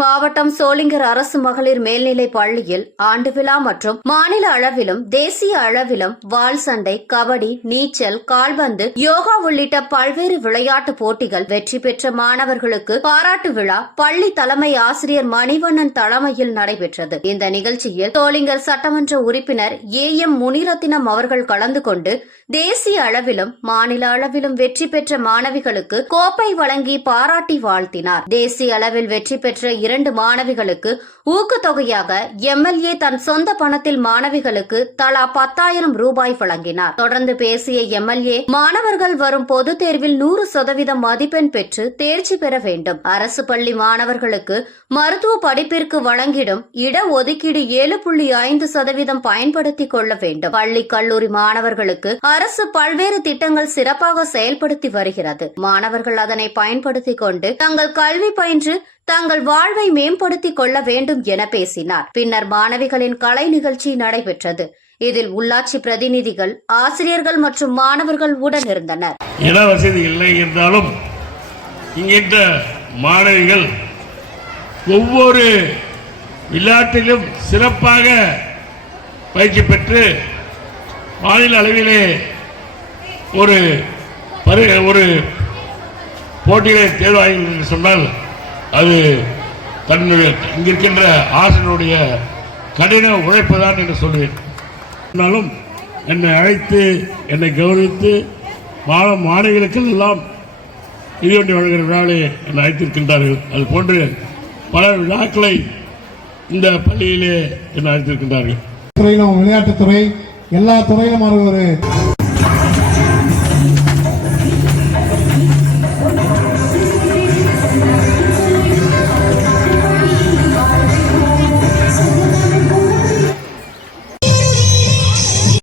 மாவட்டம் சோளிங்கர் அரசு மகளிர் மேல்நிலைப் பள்ளியில் ஆண்டு விழா மற்றும் மாநில அளவிலும் தேசிய அளவிலும் வாள் சண்டை, கபடி, நீச்சல், கால்பந்து, யோகா உள்ளிட்ட பல்வேறு விளையாட்டுப் போட்டிகள் வெற்றி பெற்ற மாணவர்களுக்கு பாராட்டு விழா பள்ளி தலைமை ஆசிரியர் மணிவண்ணன் தலைமையில் நடைபெற்றது. இந்த நிகழ்ச்சியில் சோளிங்கர் சட்டமன்ற உறுப்பினர் ஏ.எம். முனிரத்தினம் அவர்கள் கலந்து கொண்டு தேசிய அளவிலும் மாநில அளவிலும் வெற்றி பெற்ற மாணவிகளுக்கு கோப்பை வழங்கி பாராட்டி வாழ்த்தினார். தேசிய அளவில் வெற்றி பெற்ற 2 மாணவிகளுக்கு ஊக்கத்தொகையாக எம்எல்ஏ தன் சொந்த பணத்தில் மாணவிகளுக்கு தலா 10,000 ரூபாய் வழங்கினார். தொடர்ந்து பேசிய எம்எல்ஏ, மாணவர்கள் வரும் பொதுத் தேர்வில் 100% மதிப்பெண் பெற்று தேர்ச்சி பெற வேண்டும். அரசு பள்ளி மாணவர்களுக்கு மருத்துவ படிப்பிற்கு வழங்கிடும் இடஒதுக்கீடு 7.5% பயன்படுத்திக் கொள்ள வேண்டும். பள்ளி கல்லூரி மாணவர்களுக்கு அரசு பல்வேறு திட்டங்கள் சிறப்பாக செயல்படுத்தி வருகிறது. மாணவர்கள் அதனை பயன்படுத்திக் கொண்டு தங்கள் கல்வி பயின்று தங்கள் வாழ்வை மேம்படுத்திக் கொள்ள வேண்டும் என பேசினார். பின்னர் மாணவிகளின் கலை நிகழ்ச்சி நடைபெற்றது. இதில் உள்ளாட்சி பிரதிநிதிகள், ஆசிரியர்கள் மற்றும் மாணவர்கள் உடன் இருந்தனர். இட வசதி இல்லை என்றாலும் இங்கிருந்த மாணவிகள் ஒவ்வொரு விளையாட்டிலும் சிறப்பாக பயிற்சி பெற்று மாநில அளவிலே ஒரு போட்டியிலே தேர்வாகி என்று சொன்னால் அது தன்னுடைய இங்கிருக்கின்ற ஆசிரியருடைய கடின உழைப்பு தான் என்று சொல்வேன். இருந்தாலும் என்னை அழைத்து என்னை கௌரவித்து மாணவிகளுக்கெல்லாம் மிதிவண்டி வழங்குகிற விழாவிலே என்னை அழைத்திருக்கின்றார்கள். அது போன்று பல விழாக்களை இந்த பள்ளியிலே என்னை அழைத்திருக்கின்றார்கள். துறையிலும் விளையாட்டுத்துறை எல்லா துறையிலும் ஒரு